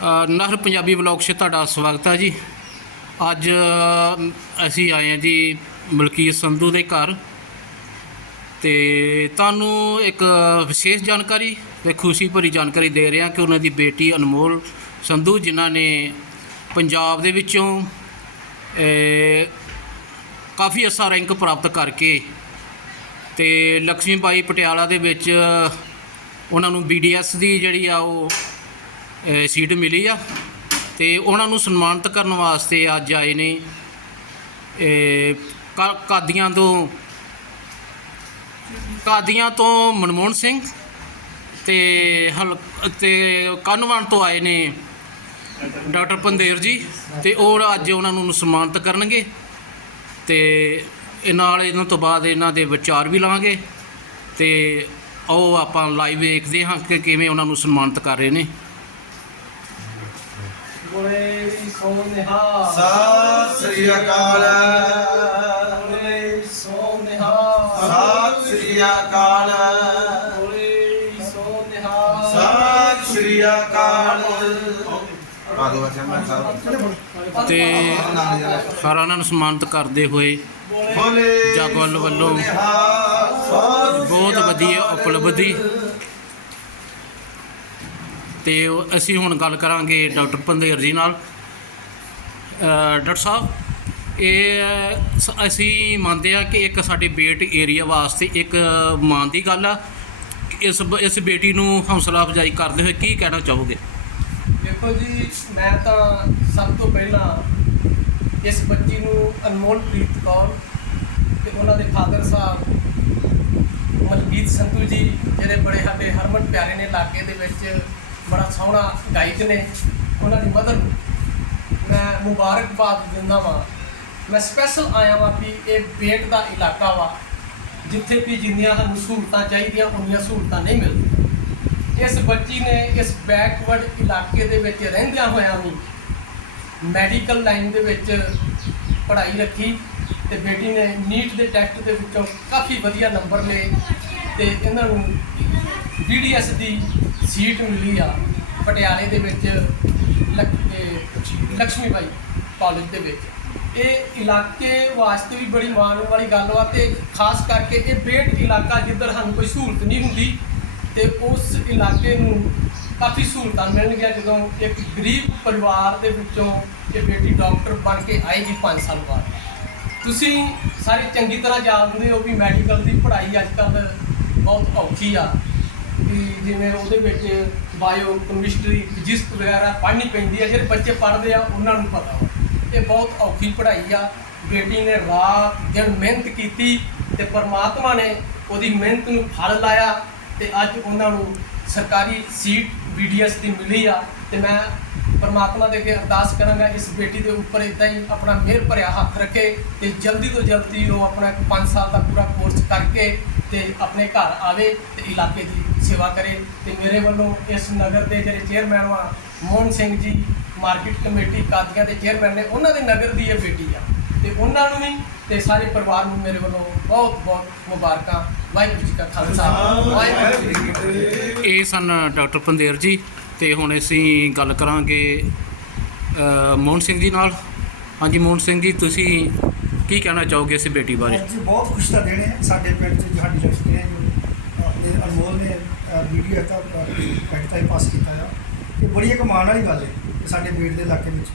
ਨਹਿਰ ਪੰਜਾਬੀ ਬਲੌਗ 'ਚ ਤੁਹਾਡਾ ਸਵਾਗਤ ਹੈ ਜੀ। ਅੱਜ ਅਸੀਂ ਆਏ ਹਾਂ ਜੀ ਮਲਕੀਤ ਸੰਧੂ ਦੇ ਘਰ। ਤੇ ਤੁਹਾਨੂੰ ਇੱਕ ਵਿਸ਼ੇਸ਼ ਜਾਣਕਾਰੀ ਤੇ ਖੁਸ਼ੀ ਭਰੀ ਜਾਣਕਾਰੀ ਦੇ ਰਹੇ ਹਾਂ ਕਿ ਉਹਨਾਂ ਦੀ ਬੇਟੀ ਅਨਮੋਲ ਸੰਧੂ, ਜਿਨ੍ਹਾਂ ਨੇ ਪੰਜਾਬ ਦੇ ਵਿੱਚੋਂ ਕਾਫੀ ਅੱਛਾ ਰੈਂਕ ਪ੍ਰਾਪਤ ਕਰਕੇ ਤੇ ਲక్ష్ਮੀ ਬਾਈ ਪਟਿਆਲਾ ਦੇ ਵਿੱਚ ਉਹਨਾਂ ਨੂੰ ਬੀਡੀਐਸ ਦੀ ਜਿਹੜੀ ਆ ਉਹ ਸੀਟ ਮਿਲੀ ਆ ਤੇ ਉਹਨਾਂ ਨੂੰ ਸਨਮਾਨਿਤ ਕਰਨ ਵਾਸਤੇ ਅੱਜ ਆਏ ਨੇ। ਕਾ- ਕਾਦੀਆਂ ਤੋਂ ਕਾਦੀਆਂ ਤੋਂ ਮਨਮੋਹਨ ਸਿੰਘ ਤੇ ਹਲ, ਤੇ ਕਾਨਵਾਨ ਤੋਂ ਆਏ ਨੇ ਡਾਕਟਰ ਪੰਦੇਰ ਜੀ ਤੇ ਉਹ ਅੱਜ ਉਹਨਾਂ ਨੂੰ ਸਨਮਾਨਿਤ ਕਰਨਗੇ ਤੇ ਨਾਲ ਇਹਨਾਂ ਤੋਂ ਬਾਅਦ ਇਹਨਾਂ ਦੇ ਵਿਚਾਰ ਵੀ ਲਵਾਂਗੇ ਤੇ ਉਹ ਆਪਾਂ ਲਾਈਵ ਵੇਖਦੇ ਹਾਂ ਕਿ ਕਿਵੇਂ ਉਹਨਾਂ ਨੂੰ ਸਨਮਾਨਿਤ ਕਰ ਰਹੇ ਨੇ। ਬੋਲੇ ਸੋਨਿਹਾ ਸਤਿ ਸ੍ਰੀ ਅਕਾਲ। ਬੋਲੇ ਸੋਨਿਹਾ ਸਤਿ ਸ੍ਰੀ ਅਕਾਲ। ਬੋਲੇ ਸੋਨਿਹਾ ਸਤਿ ਸ੍ਰੀ ਅਕਾਲ। ਬਾਦੋ ਵਚਨ ਮੈਂ ਸਾਹਿਬ ਤੇ ਸਾਰਾ ਉਹਨਾਂ ਨੂੰ ਸਨਮਾਨਿਤ ਕਰਦੇ ਹੋਏ ਜਗਵੱਲ ਵੱਲੋਂ ਸਤਿ ਬਹੁਤ ਵਧੀਆ ਉਪਲਬਧੀ ਤੇ ਉਹ- ਅਸੀਂ ਹੁਣ ਗੱਲ ਕਰਾਂਗੇ ਡਾਕਟਰ ਪੰਦੇਰ ਜੀ ਨਾਲ। ਡਾਕਟਰ ਸਾਹਿਬ, ਇਹ ਅਸੀਂ ਮੰਨਦੇ ਆ ਕਿ ਇੱਕ ਸਾਡੇ ਬੇਟ ਏਰੀਆ ਵਾਸਤੇ ਇੱਕ ਮਾਂ ਦੀ ਗੱਲ ਆ। ਇਸ ਇਸ ਬੇਟੀ ਨੂੰ ਹੌਸਲਾ ਅਫਜ਼ਾਈ ਕਰਦੇ ਹੋਏ ਕੀ ਕਹਿਣਾ ਚਾਹੋਗੇ? ਦੇਖੋ ਜੀ, ਮੈਂ ਤਾਂ ਸਭ ਤੋਂ ਪਹਿਲਾਂ ਇਸ ਬੱਚੀ ਨੂੰ ਅਨਮੋਲ ਪ੍ਰੀਤ ਕੌਰ ਤੇ ਉਹਨਾਂ ਦੇ ਫਾਦਰ ਸਾਹਿਬ ਮਲਕੀਤ ਸੰਤੂ ਜੀ, ਜਿਹੜੇ ਬੜੇ ਸਾਡੇ ਹਰਮਨ ਪਿਆਰੇ ਨੇ ਇਲਾਕੇ ਦੇ ਵਿੱਚ ਬੜਾ ਸੋਹਣਾ ਗਾਇਕ ਨੇ, ਉਹਨਾਂ ਦੀ ਮਦਰ ਮੈਂ ਮੁਬਾਰਕਬਾਦ ਦਿੰਦਾ ਵਾਂ। ਮੈਂ ਸਪੈਸ਼ਲ ਆਇਆ ਵਾਂ ਵੀ ਇਹ ਬੇਟ ਦਾ ਇਲਾਕਾ ਵਾ, ਜਿੱਥੇ ਕਿ ਜਿੰਨੀਆਂ ਸਾਨੂੰ ਸਹੂਲਤਾਂ ਚਾਹੀਦੀਆਂ, ਉਨੀਆਂ ਸਹੂਲਤਾਂ ਨਹੀਂ ਮਿਲਦੀਆਂ। ਇਸ ਬੱਚੀ ਨੇ ਇਸ ਬੈਕਵਰਡ ਇਲਾਕੇ ਦੇ ਵਿੱਚ ਰਹਿੰਦਿਆਂ ਹੋਇਆਂ ਵੀ ਮੈਡੀਕਲ ਲਾਈਨ ਦੇ ਵਿੱਚ ਪੜ੍ਹਾਈ ਰੱਖੀ ਤੇ ਬੇਟੀ ਨੇ ਨੀਟ ਦੇ ਟੈਸਟ ਦੇ ਵਿੱਚੋਂ ਕਾਫੀ ਵਧੀਆ ਨੰਬਰ ਲਏ ਤੇ ਇਹਨਾਂ ਨੂੰ ਬੀਡੀਐਸ ਦੀ ਸੀਟ ਮਿਲੀ ਆ ਪਟਿਆਲੇ ਦੇ ਵਿੱਚ, ਲਕ- ਲక్ష్ਮੀ ਬਾਈ ਕਾਲਜ ਦੇ ਵਿੱਚ। ਇਹ ਇਲਾਕੇ ਵਾਸਤੇ ਵੀ ਬੜੀ ਮਾਣ ਵਾਲੀ ਗੱਲ ਵਾ ਤੇ ਖਾਸ ਕਰਕੇ ਇਹ ਬੇਟ ਇਲਾਕਾ ਜਿੱਧਰ ਸਾਨੂੰ ਕੋਈ ਸਹੂਲਤ ਨਹੀਂ ਹੁੰਦੀ ਤੇ ਉਸ ਇਲਾਕੇ ਨੂੰ ਕਾਫੀ ਸਹੂਲਤਾਂ ਮਿਲਣਗੀਆਂ ਜਦੋਂ ਇੱਕ ਗਰੀਬ ਪਰਿਵਾਰ ਦੇ ਵਿੱਚੋਂ ਇਹ ਬੇਟੀ ਡਾਕਟਰ ਬਣ ਕੇ ਆਏਗੀ 5 ਸਾਲ ਬਾਅਦ। ਤੁਸੀਂ ਸਾਰੇ ਚੰਗੀ ਤਰ੍ਹਾਂ ਜਾਣਦੇ ਹੋ ਵੀ ਮੈਡੀਕਲ ਦੀ ਪੜ੍ਹਾਈ ਅੱਜ ਕੱਲ੍ਹ ਬਹੁਤ ਔਖੀ ਆ। ਜਿਵੇਂ ਉਹਦੇ ਵਿੱਚ ਬਾਇਓ ਕੈਮਿਸਟਰੀ ਫਿਜ਼ਿਕਸ ਵਗੈਰਾ ਪੜ੍ਹਨੀ ਪੈਂਦੀ ਆ, ਜਿਹੜੇ ਬੱਚੇ ਪੜ੍ਹਦੇ ਆ, ਉਹਨਾਂ ਨੂੰ ਪਤਾ ਵਾ। ਇਹ ਬਹੁਤ ਔਖੀ ਪੜ੍ਹਾਈ ਆ। ਬੇਟੀ ਨੇ ਰਾਤ ਦਿਨ ਮਿਹਨਤ ਕੀਤੀ ਤੇ ਪਰਮਾਤਮਾ ਨੇ ਉਹਦੀ ਮਿਹਨਤ ਨੂੰ ਫਲ ਲਾਇਆ ਤੇ ਅੱਜ ਉਹਨਾਂ ਨੂੰ ਸਰਕਾਰੀ ਸੀਟ ਬੀਡੀਐਸ ਦੀ ਮਿਲੀ ਆ। ਤੇ ਮੈਂ ਪਰਮਾਤਮਾ ਦੇ ਅੱਗੇ ਅਰਦਾਸ ਕਰਾਂਗਾ, ਇਸ ਬੇਟੀ ਦੇ ਉੱਪਰ ਇਦਾਂ ਹੀ ਆਪਣਾ ਮਿਹਰ ਭਰਿਆ ਹੱਥ ਰੱਖੇ ਤੇ ਜਲਦੀ ਤੋਂ ਜਲਦੀ ਉਹ ਆਪਣਾ 5 ਸਾਲ ਦਾ ਪੂਰਾ ਕੋਰਸ ਕਰਕੇ ਤੇ ਆਪਣੇ ਘਰ ਆਵੇ ਤੇ ਇਲਾਕੇ ਦੀ ਸੇਵਾ ਕਰੇ ਤੇ ਮੇਰੇ ਵੱਲੋਂ ਇਸ ਨਗਰ ਦੇ ਜਿਹੜੇ ਚੇਅਰਮੈਨ ਵਾ ਮੋਹਨ ਸਿੰਘ ਜੀ ਮਾਰਕੀਟ ਕਮੇਟੀ ਕਾਦੀਆਂ ਦੇ ਚੇਅਰਮੈਨ ਨੇ ਉਹਨਾਂ ਦੇ ਨਗਰ ਦੀ ਇਹ ਬੇਟੀ ਆ। ਤੇ ਉਹਨਾਂ ਨੂੰ ਵੀ ਤੇ ਸਾਰੇ ਪਰਿਵਾਰ ਨੂੰ ਮੇਰੇ ਵੱਲੋਂ ਬਹੁਤ ਬਹੁਤ ਮੁਬਾਰਕਾਂ। ਵਾਹਿਗੁਰੂ ਜੀ ਕਾ ਖਾਲਸਾ। ਵਾਹਿਗੁਰੂ ਜੀ ਕੀ ਫਤਿਹ ਇਹ ਸਨ ਡਾਕਟਰ ਪੰਦੇਰ ਜੀ ਤੇ ਹੁਣ ਅਸੀਂ ਗੱਲ ਕਰਾਂਗੇ ਮੋਹਨ ਸਿੰਘ ਜੀ ਨਾਲ। ਹਾਂਜੀ ਮੋਹਨ ਸਿੰਘ ਜੀ ਤੁਸੀਂ ਕੀ ਕਹਿਣਾ ਚਾਹੋਗੇ ਇਸ ਬੇਟੀ ਬਾਰੇ? ਅੱਜ ਬਹੁਤ ਖੁਸ਼ ਦਾ ਦਿਨ ਹੈ ਸਾਡੇ ਪਿੰਡ 'ਚ ਸਾਡੀ ਜੋ ਆਪਣੇ ਅਨਮੋਲ ਨੇ ਵੀਡੀਓ ਦਾ ਤਾਈ ਪਾਸ ਕੀਤਾ ਆ। ਇਹ ਬੜੀ ਇੱਕ ਮਾਣ ਵਾਲੀ ਗੱਲ ਹੈ ਕਿ ਸਾਡੇ ਬੇਟ ਦੇ ਇਲਾਕੇ ਵਿੱਚ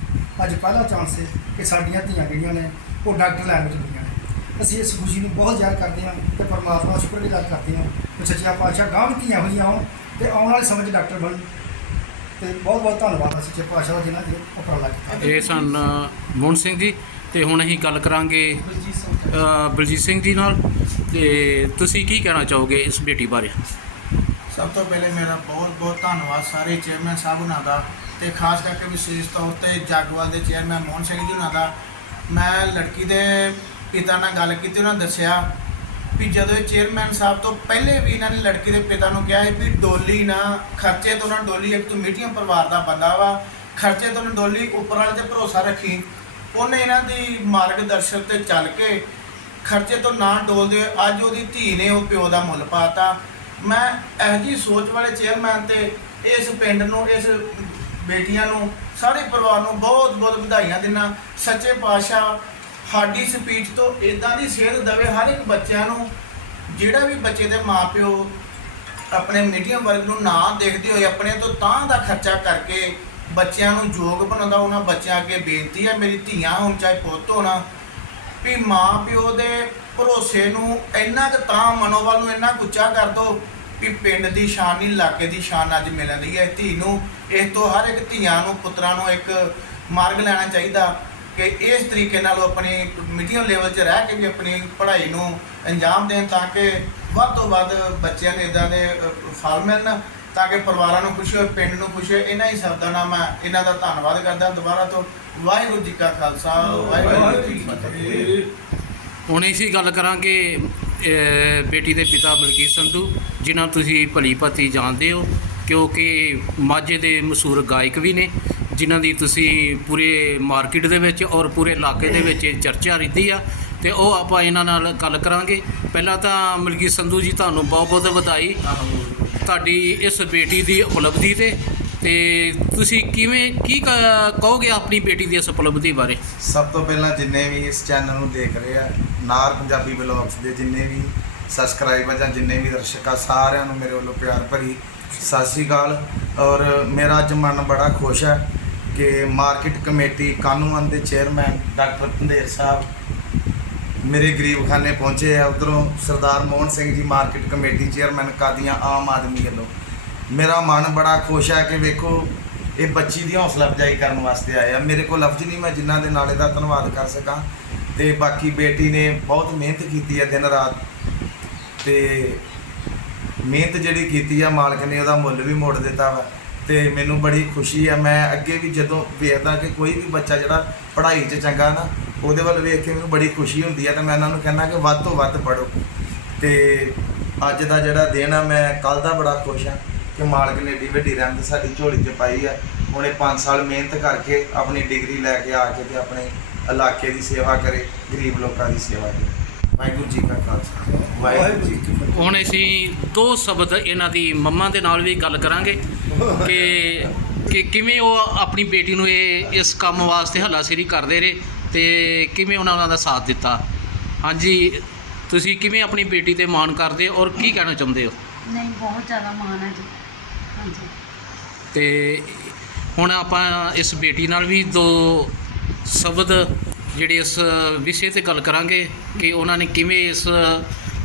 ਅੱਜ ਪਹਿਲਾ ਚਾਂਸ ਹੈ ਕਿ ਸਾਡੀਆਂ ਧੀਆਂ ਜਿਹੜੀਆਂ ਨੇ ਉਹ ਡਾਕਟਰ ਲੈਣ ਵਿੱਚ ਗਈਆਂ ਨੇ। ਅਸੀਂ ਇਸ ਖੁਸ਼ੀ ਨੂੰ ਬਹੁਤ ਜ਼ਾਹਿਰ ਕਰਦੇ ਹਾਂ ਤੇ ਪਰਮਾਤਮਾ ਸ਼ੁਕਰਗੁਜ਼ਾਰ ਕਰਦੇ ਹਾਂ ਕਿ ਸੱਚਿਆ ਪਾਤਸ਼ਾਹ ਗਾਂ ਵੀ ਧੀਆਂ ਹੋਈਆਂ ਹੋਣ ਤੇ ਆਉਣ ਵਾਲੇ ਸਮੇਂ 'ਚ ਡਾਕਟਰ ਬਣਨ। ਤੇ ਬਹੁਤ ਬਹੁਤ ਧੰਨਵਾਦ ਹੈ ਸੱਚੇ ਪਾਤਸ਼ਾਹ ਦਾ ਜਿਨ੍ਹਾਂ ਨੇ ਉਪਰਾਲਾ ਕੀਤਾ। ਇਹ ਸਨ ਮੋਹਨ ਸਿੰਘ ਜੀ ਤੇ ਹੁਣ ਅਸੀਂ ਗੱਲ ਕਰਾਂਗੇ ਬਲਜੀਤ ਸਿੰਘ ਜੀ ਨਾਲ ਤੇ ਤੁਸੀਂ ਕੀ ਕਹਿਣਾ ਚਾਹੋਗੇ ਇਸ ਬੇਟੀ ਬਾਰੇ? ਸਭ ਤੋਂ ਪਹਿਲੇ ਮੇਰਾ ਬਹੁਤ ਬਹੁਤ ਧੰਨਵਾਦ ਸਾਰੇ ਚੇਅਰਮੈਨ ਸਾਹਿਬ ਉਹਨਾਂ ਦਾ ਤੇ ਖਾਸ ਕਰਕੇ ਵਿਸ਼ੇਸ਼ ਤੌਰ ਤੇ ਜਗਵਾਲ ਦੇ ਚੇਅਰਮੈਨ ਮੋਹਨ ਸਿੰਘ ਜੀ ਉਹਨਾਂ ਦਾ। ਮੈਂ ਲੜਕੀ ਦੇ ਪਿਤਾ ਨਾਲ ਗੱਲ ਕੀਤੀ, ਉਹਨਾਂ ਨੇ ਦੱਸਿਆ ਵੀ ਜਦੋਂ ਇਹ ਚੇਅਰਮੈਨ ਸਾਹਿਬ ਤੋਂ ਪਹਿਲੇ ਵੀ ਇਹਨਾਂ ਨੇ ਲੜਕੀ ਦੇ ਪਿਤਾ ਨੂੰ ਕਿਹਾ ਸੀ ਵੀ ਡੋਲੀ ਨਾ, ਖਰਚੇ ਤੋਂ ਨਾ ਡੋਲੀ ਇੱਕ ਤੋਂ ਮੀਡੀਅਮ ਪਰਿਵਾਰ ਦਾ ਬੰਦਾ ਵਾ, ਖਰਚੇ ਤੋਂ ਨਾ ਡੋਲੀ, ਉੱਪਰ ਵਾਲੇ ਤੇ ਭਰੋਸਾ ਰੱਖੀ। ਉਹਨੇ ਇਹਨਾਂ ਦੀ ਮਾਰਗਦਰਸ਼ਨ ਤੇ ਚੱਲ ਕੇ ਖਰਚੇ ਤੋਂ ਨਾ ਡੋਲਦੇ ਹੋਏ ਅੱਜ ਉਹਦੀ ਧੀ ਨੇ ਉਹ ਪਿਓ ਦਾ ਮੁੱਲ ਪਾਤਾ। ਮੈਂ ਇਹੋ ਜਿਹੀ ਸੋਚ ਵਾਲੇ ਚੇਅਰਮੈਨ ਤੇ ਇਸ ਪਿੰਡ ਨੂੰ, ਇਸ ਬੇਟੀਆਂ ਨੂੰ, ਸਾਰੇ ਪਰਿਵਾਰ ਨੂੰ ਬਹੁਤ ਬਹੁਤ ਵਧਾਈਆਂ ਦਿੰਦਾ। ਸੱਚੇ ਪਾਤਸ਼ਾਹ ਸਾਡੀ ਸਪੀਚ ਤੋਂ ਇਦਾਂ ਦੀ ਸੇਧ ਦਵੇ ਹਰ ਇੱਕ ਬੱਚਿਆਂ ਨੂੰ, ਜਿਹੜਾ ਵੀ ਬੱਚੇ ਦੇ ਮਾਪਿਓ ਆਪਣੇ ਮੀਡੀਅਮ ਵਰਗ ਨੂੰ ਨਾ ਦੇਖਦੇ ਹੋਏ ਆਪਣੇ ਤੋਂ ਤਾਂ ਦਾ ਖਰਚਾ ਕਰਕੇ ਬੱਚਿਆਂ ਨੂੰ ਯੋਗ ਬਣਾਉਂਦਾ ਉਹਨਾਂ ਬੱਚਿਆਂ ਅੱਗੇ ਬੇਨਤੀ ਹੈ, ਮੇਰੀ ਧੀਆਂ ਹੋਣ ਚਾਹੇ ਪੁੱਤ ਹੋਣਾ, ਵੀ ਮਾਂ ਪਿਓ ਦੇ ਭਰੋਸੇ ਨੂੰ ਇੰਨਾ ਕੁ ਤਾਂ ਮਨੋਬਲ ਨੂੰ ਇੰਨਾ ਕੁ ਉੱਚਾ ਕਰ ਦੋ ਵੀ ਪਿੰਡ ਦੀ ਸ਼ਾਨ ਨਹੀਂ, ਇਲਾਕੇ ਦੀ ਸ਼ਾਨ ਅੱਜ ਮਿਲਣ ਦੀ ਹੈ ਧੀ ਨੂੰ ਇਸ ਤੋਂ ਹਰ ਇੱਕ ਧੀਆਂ ਨੂੰ, ਪੁੱਤਰਾਂ ਨੂੰ ਇੱਕ ਮਾਰਗ ਲੈਣਾ ਚਾਹੀਦਾ ਕਿ ਇਸ ਤਰੀਕੇ ਨਾਲ ਉਹ ਆਪਣੀ ਮੀਡੀਅਮ ਲੈਵਲ 'ਚ ਰਹਿ ਕੇ ਵੀ ਆਪਣੀ ਪੜ੍ਹਾਈ ਨੂੰ ਅੰਜਾਮ ਦੇਣ ਤਾਂ ਕਿ ਵੱਧ ਤੋਂ ਵੱਧ ਬੱਚਿਆਂ ਦੇ ਇਦਾਂ ਦੇ ਫਲ ਮਿਲਣ। ਤਾਂ ਕਿ ਪਰਿਵਾਰਾਂ ਨੂੰ ਖੁਸ਼ੀ ਹੋਵੇ ਪਿੰਡ ਨੂੰ ਖੁਸ਼ੀ ਹੋਵੇ ਇਹਨਾਂ ਹੀ ਸ਼ਬਦਾਂ ਨਾਲ ਮੈਂ ਇਹਨਾਂ ਦਾ ਧੰਨਵਾਦ ਕਰਦਾ ਦੁਬਾਰਾ ਤੋਂ ਵਾਹਿਗੁਰੂ ਜੀ ਕਾ ਖਾਲਸਾ। ਵਾਹਿਗੁਰੂ ਜੀ ਕੀ ਫਤਿਹ। ਹੁਣ ਅਸੀਂ ਗੱਲ ਕਰਾਂਗੇ ਬੇਟੀ ਦੇ ਪਿਤਾ ਬਲਕੀਤ ਸੰਧੂ, ਜਿਨ੍ਹਾਂ ਤੁਸੀਂ ਭਲੀ ਭਾਤੀ ਜਾਣਦੇ ਹੋ, ਕਿਉਂਕਿ ਮਾਝੇ ਦੇ ਮਸ਼ਹੂਰ ਗਾਇਕ ਵੀ ਨੇ, ਜਿਨ੍ਹਾਂ ਦੀ ਤੁਸੀਂ ਪੂਰੇ ਮਾਰਕੀਟ ਦੇ ਵਿੱਚ ਔਰ ਪੂਰੇ ਇਲਾਕੇ ਦੇ ਵਿੱਚ ਚਰਚਾ ਰਹਿੰਦੀ ਆ। ਤੇ ਉਹ ਆਪਾਂ ਇਹਨਾਂ ਨਾਲ ਗੱਲ ਕਰਾਂਗੇ। ਪਹਿਲਾਂ ਤਾਂ ਮਲਕੀਤ ਸੰਧੂ ਜੀ, ਤੁਹਾਨੂੰ ਬਹੁਤ ਬਹੁਤ ਵਧਾਈ। ਤੁਹਾਡੀ ਇਸ ਬੇਟੀ ਦੀ ਉਪਲਬਧੀ ਤੇ ਤੇ ਤੁਸੀਂ ਕਿਵੇਂ, ਕੀ ਕ- ਕਹੋਗੇ ਆਪਣੀ ਬੇਟੀ ਦੀ ਇਸ ਉਪਲਬਧੀ ਬਾਰੇ? ਸਭ ਤੋਂ ਪਹਿਲਾਂ ਜਿੰਨੇ ਵੀ ਇਸ ਚੈਨਲ ਨੂੰ ਦੇਖ ਰਹੇ ਆ ਨਾਰ ਪੰਜਾਬੀ ਵਲੌਗਸ ਦੇ ਜਿੰਨੇ ਵੀ ਸਬਸਕ੍ਰਾਈਬਰ ਜਾਂ ਜਿੰਨੇ ਵੀ ਦਰਸ਼ਕ ਆ, ਸਾਰਿਆਂ ਨੂੰ ਮੇਰੇ ਵੱਲੋਂ ਪਿਆਰ ਭਰੀ ਸਤਿ ਸ਼੍ਰੀ ਅਕਾਲ। ਔਰ ਮੇਰਾ ਅੱਜ ਮਨ ਬੜਾ ਖੁਸ਼ ਹੈ ਕਿ ਮਾਰਕੀਟ ਕਮੇਟੀ ਕਾਨੂੰਨ ਦੇ ਚੇਅਰਮੈਨ ਡਾਕਟਰ ਧੰਦੇਰ ਸਾਹਿਬ ਮੇਰੇ ਗਰੀਬਖਾਨੇ ਪਹੁੰਚੇ ਆ, ਉਧਰੋਂ Sardar Mohan Singh ji market committee chairman Qadian Aam Aadmi ਵੱਲੋਂ। ਮੇਰਾ ਮਨ ਬੜਾ ਖੁਸ਼ ਹੈ ਕਿ ਵੇਖੋ, ਇਹ ਬੱਚੀ ਦੀ ਹੌਸਲਾ ਅਫਜ਼ਾਈ ਕਰਨ ਵਾਸਤੇ ਆਏ ਆ। ਮੇਰੇ ਕੋਲ ਲਫ਼ਜ਼ ਨਹੀਂ, ਮੈਂ ਜਿਨ੍ਹਾਂ ਦੇ ਨਾਲੇ ਦਾ ਧੰਨਵਾਦ ਕਰ ਸਕਾਂ। ਤੇ ਬਾਕੀ ਬੇਟੀ ਨੇ ਬਹੁਤ ਮਿਹਨਤ ਕੀਤੀ ਹੈ ਦਿਨ ਰਾਤ। ਤੇ ਮਿਹਨਤ ਜਿਹੜੀ ਕੀਤੀ ਆ, ਮਾਲਕ ਨੇ ਉਹਦਾ ਮੁੱਲ ਵੀ ਮੋੜ ਦਿੱਤਾ ਵਾ। ਤੇ ਮੈਨੂੰ ਬੜੀ ਖੁਸ਼ੀ ਆ, ਮੈਂ ਅੱਗੇ ਵੀ ਜਦੋਂ ਵੇਖਦਾ ਕਿ ਕੋਈ ਵੀ ਬੱਚਾ ਜਿਹੜਾ ਪੜ੍ਹਾਈ 'ਚ ਚੰਗਾ ਨਾ ਉਹਦੇ ਵੱਲ ਵੇਖ ਕੇ ਮੈਨੂੰ ਬੜੀ ਖੁਸ਼ੀ ਹੁੰਦੀ ਹੈ ਤੇ ਮੈਂ ਇਹਨਾਂ ਨੂੰ ਕਹਿੰਦਾ ਕਿ ਵੱਧ ਤੋਂ ਵੱਧ ਪੜ੍ਹੋ। ਤੇ ਅੱਜ ਦਾ ਜਿਹੜਾ ਦਿਨ ਆ, ਮੈਂ ਕੱਲ ਦਾ ਬੜਾ ਖੁਸ਼ ਆ ਕਿ ਮਾਲਕ ਨੇ ਏਡੀ ਵੱਡੀ ਰੰਗ ਸਾਡੀ ਝੋਲੀ 'ਚ ਪਾਈ ਆ। ਹੁਣੇ 5 ਸਾਲ ਮਿਹਨਤ ਕਰਕੇ ਆਪਣੀ ਡਿਗਰੀ ਲੈ ਕੇ ਆ ਕੇ ਤੇ ਆਪਣੇ ਇਲਾਕੇ ਦੀ ਸੇਵਾ ਕਰੇ, ਗਰੀਬ ਲੋਕਾਂ ਦੀ ਸੇਵਾ ਕਰੇ। ਵਾਹਿਗੁਰੂ ਜੀ ਕਾ ਖਾਲਸਾ, ਵਾਹਿਗੁਰੂ ਜੀ ਕੀ ਫਤਿਹ। ਹੁਣ ਅਸੀਂ ਦੋ ਸ਼ਬਦ ਇਹਨਾਂ ਦੀ ਮੰਮਾ ਦੇ ਨਾਲ ਵੀ ਗੱਲ ਕਰਾਂਗੇ ਕਿ ਕਿ ਕਿਵੇਂ ਉਹ ਆਪਣੀ ਬੇਟੀ ਨੂੰ ਇਹ ਇਸ ਕੰਮ ਵਾਸਤੇ ਹੱਲਾਸ਼ੇਰੀ ਕਰਦੇ ਰਹੇ। ਤੇ ਕਿਵੇਂ ਉਹਨਾਂ ਉਹਨਾਂ ਦਾ ਸਾਥ ਦਿੱਤਾ? ਹਾਂਜੀ ਤੁਸੀਂ ਕਿਵੇਂ ਆਪਣੀ ਬੇਟੀ ਤੇ ਮਾਣ ਕਰਦੇ ਹੋ ਔਰ ਕੀ ਕਹਿਣਾ ਚਾਹੁੰਦੇ ਹੋ? ਨਹੀਂ ਬਹੁਤ ਜ਼ਿਆਦਾ ਮਾਣ ਹੈ ਜੀ। ਹਾਂਜੀ। ਤੇ ਹੁਣ ਆਪਾਂ ਇਸ ਬੇਟੀ ਨਾਲ ਵੀ ਦੋ ਸ਼ਬਦ ਜਿਹੜੇ ਇਸ ਵਿਸ਼ੇ ਤੇ ਗੱਲ ਕਰਾਂਗੇ ਕਿ ਉਹਨਾਂ ਨੇ ਕਿਵੇਂ ਇਸ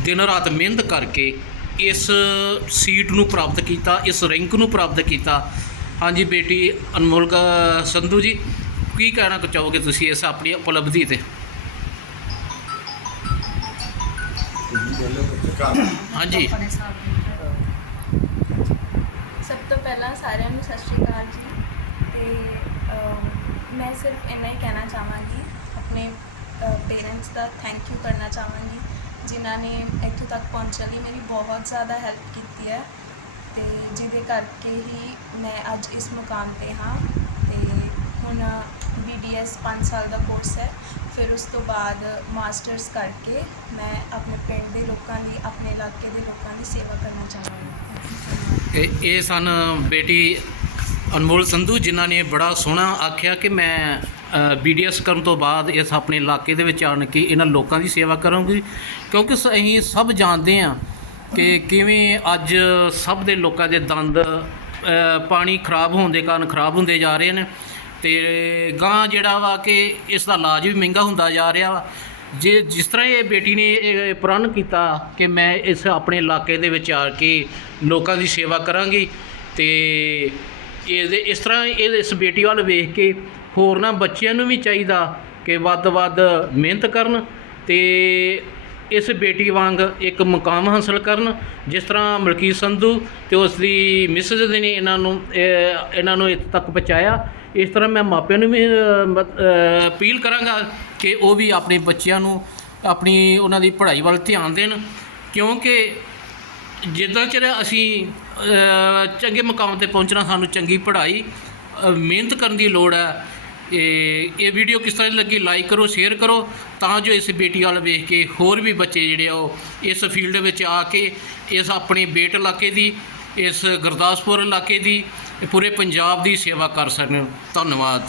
ਦਿਨ ਰਾਤ ਮਿਹਨਤ ਕਰਕੇ ਇਸ ਸੀਟ ਨੂੰ ਪ੍ਰਾਪਤ ਕੀਤਾ ਇਸ ਰੈਂਕ ਨੂੰ ਪ੍ਰਾਪਤ ਕੀਤਾ। ਹਾਂਜੀ ਬੇਟੀ ਅਨਮੋਲ ਸੰਧੂ ਜੀ ਕੀ ਕਹਿਣਾ ਚਾਹੋਗੇ ਤੁਸੀਂ ਇਸ ਆਪਣੀ ਉਪਲਬਧੀ ਤੇ? ਹਾਂਜੀ। ਆਪਣੇ ਸਭ ਤੋਂ ਪਹਿਲਾਂ ਸਾਰਿਆਂ ਨੂੰ ਸਤਿ ਸ਼੍ਰੀ ਅਕਾਲ ਜੀ। ਤੇ ਅਮ, ਮੈਂ ਸਿਰਫ ਇੰਨਾ ਹੀ ਕਹਿਣਾ ਚਾਹਾਂਗੀ। ਆਪਣੇ ਪੇਰੈਂਟਸ ਦਾ ਥੈਂਕ ਯੂ ਕਰਨਾ ਚਾਹਾਂਗੀ ਜਿਨ੍ਹਾਂ ਨੇ ਇੱਥੋਂ ਤੱਕ ਪਹੁੰਚਣ ਲਈ ਮੇਰੀ ਬਹੁਤ ਜ਼ਿਆਦਾ ਹੈਲਪ ਕੀਤੀ ਹੈ। ਤੇ ਜਿਹਦੇ ਕਰਕੇ ਹੀ ਮੈਂ ਅੱਜ ਇਸ ਮੁਕਾਮ ਤੇ ਹਾਂ। ਹੁਣ BDS 5 ਸਾਲ ਦਾ ਕੋਰਸ ਹੈ। ਫਿਰ ਉਸ ਤੋਂ ਬਾਅਦ ਮਾਸਟਰਸ ਕਰਕੇ ਮੈਂ ਆਪਣੇ ਪਿੰਡ ਦੇ ਲੋਕਾਂ ਦੀ, ਆਪਣੇ ਇਲਾਕੇ ਦੇ ਲੋਕਾਂ ਦੀ ਸੇਵਾ ਕਰਨਾ ਚਾਹਾਂਗੀ ਇਹ ਇਹ ਸਨ ਬੇਟੀ ਅਨਮੋਲ ਸੰਧੂ, ਜਿਨ੍ਹਾਂ ਨੇ ਬੜਾ ਸੋਹਣਾ ਆਖਿਆ ਕਿ ਮੈਂ ਬੀਡੀਐਸ ਕਰਨ ਤੋਂ ਬਾਅਦ ਇਸ ਆਪਣੇ ਇਲਾਕੇ ਦੇ ਵਿੱਚ ਆਣ ਕੇ ਇਹਨਾਂ ਲੋਕਾਂ ਦੀ ਸੇਵਾ ਕਰਾਂਗੀ। ਕਿਉਂਕਿ ਸ- ਅਸੀਂ ਸਭ ਜਾਣਦੇ ਹਾਂ ਕਿ ਕਿਵੇਂ ਅੱਜ ਸਭ ਦੇ ਲੋਕਾਂ ਦੇ ਦੰਦ ਪਾਣੀ ਖਰਾਬ ਹੋਣ ਦੇ ਕਾਰਨ ਖਰਾਬ ਹੁੰਦੇ ਜਾ ਰਹੇ ਨੇ। ਤੇ ਗਾਂ ਜਿਹੜਾ ਵਾ ਕਿ ਇਸ ਦਾ ਇਲਾਜ ਵੀ ਮਹਿੰਗਾ ਹੁੰਦਾ ਜਾ ਰਿਹਾ ਵਾ। ਜੇ ਜਿਸ ਤਰ੍ਹਾਂ ਇਹ ਬੇਟੀ ਨੇ ਇਹ ਪ੍ਰਣ ਕੀਤਾ ਕਿ ਮੈਂ ਇਸ ਆਪਣੇ ਇਲਾਕੇ ਦੇ ਵਿੱਚ ਆ ਕੇ ਲੋਕਾਂ ਦੀ ਸੇਵਾ ਕਰਾਂਗੀ ਤੇ ਇਹਦੇ ਇਸ ਤਰ੍ਹਾਂ ਇਹ ਇਸ ਬੇਟੀ ਵੱਲ ਵੇਖ ਕੇ ਹੋਰਨਾਂ ਬੱਚਿਆਂ ਨੂੰ ਵੀ ਚਾਹੀਦਾ ਕਿ ਵੱਧ ਤੋਂ ਵੱਧ ਮਿਹਨਤ ਕਰਨ ਤੇ ਇਸ ਬੇਟੀ ਵਾਂਗ ਇੱਕ ਮੁਕਾਮ ਹਾਸਲ ਕਰਨ। ਜਿਸ ਤਰ੍ਹਾਂ ਮਲਕੀਤ ਸੰਧੂ ਤੇ ਉਸ ਦੀ ਮਿਸਿਸ ਨੇ ਇਹਨਾਂ ਨੂੰ ਇਹਨਾਂ ਨੂੰ ਇੱਥੇ ਤੱਕ ਪਹੁੰਚਾਇਆ ਇਸ ਤਰ੍ਹਾਂ ਮੈਂ ਮਾਪਿਆਂ ਨੂੰ ਵੀ ਮਤ- ਅਪੀਲ ਕਰਾਂਗਾ ਕਿ ਉਹ ਵੀ ਆਪਣੇ ਬੱਚਿਆਂ ਨੂੰ ਆਪਣੀ ਉਹਨਾਂ ਦੀ ਪੜ੍ਹਾਈ ਵੱਲ ਧਿਆਨ ਦੇਣ, ਕਿਉਂਕਿ ਜਿੱਦਾਂ ਚਿਰ ਅਸੀਂ ਚੰਗੇ ਮੁਕਾਮ ਤੇ ਪਹੁੰਚਣਾ ਸਾਨੂੰ ਚੰਗੀ ਪੜ੍ਹਾਈ ਮਿਹਨਤ ਕਰਨ ਦੀ ਲੋੜ ਹੈ, ਇਹ ਇਹ ਵੀਡੀਓ ਕਿਸ ਤਰ੍ਹਾਂ ਦੀ ਲੱਗੀ ਲਾਈਕ ਕਰੋ, ਸ਼ੇਅਰ ਕਰੋ, ਤਾਂ ਜੋ ਇਸ ਬੇਟੀ ਵੱਲ ਵੇਖ ਕੇ ਹੋਰ ਵੀ ਬੱਚੇ ਜਿਹੜੇ ਆ ਉਹ ਇਸ ਫੀਲਡ ਵਿੱਚ ਆ ਕੇ, ਇਸ ਆਪਣੇ ਬੇਟ ਇਲਾਕੇ ਦੀ, ਇਸ ਗੁਰਦਾਸਪੁਰ ਇਲਾਕੇ ਦੀ ਪੂਰੇ ਪੰਜਾਬ ਦੀ ਸੇਵਾ ਕਰ ਸਕਣ। ਧੰਨਵਾਦ।